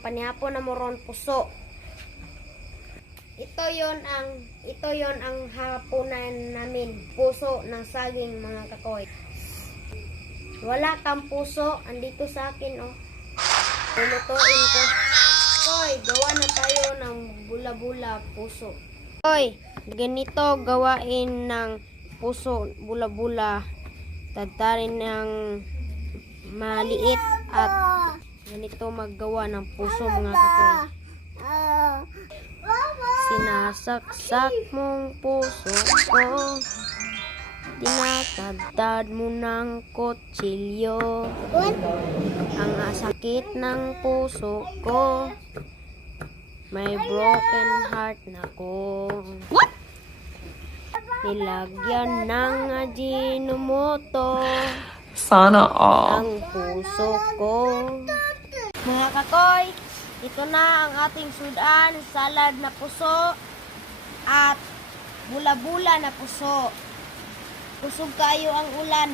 ang panihapon na moron puso. Ito yon ang hapunan namin, puso ng saging mga kakoy. Wala kang puso, andito sa akin oh. Lulutuin ko. Koy, gawa na tayo ng bula-bula puso. Koy, ganito gawain ng puso bula-bula. Tadtarin ng maliit at ganito maggawa ng puso mga kakoy. Sinasaksak mong puso ko, tinatagtad mo ng kutsilyo. Ang sakit ng puso ko, may broken heart na ko. What? Nilagyan ng Ajinomoto Sana all. ang puso ko. Mga kakoy, ito na ang ating sudan, salad na puso at bula-bula na puso. Kusog kayo ang ulan.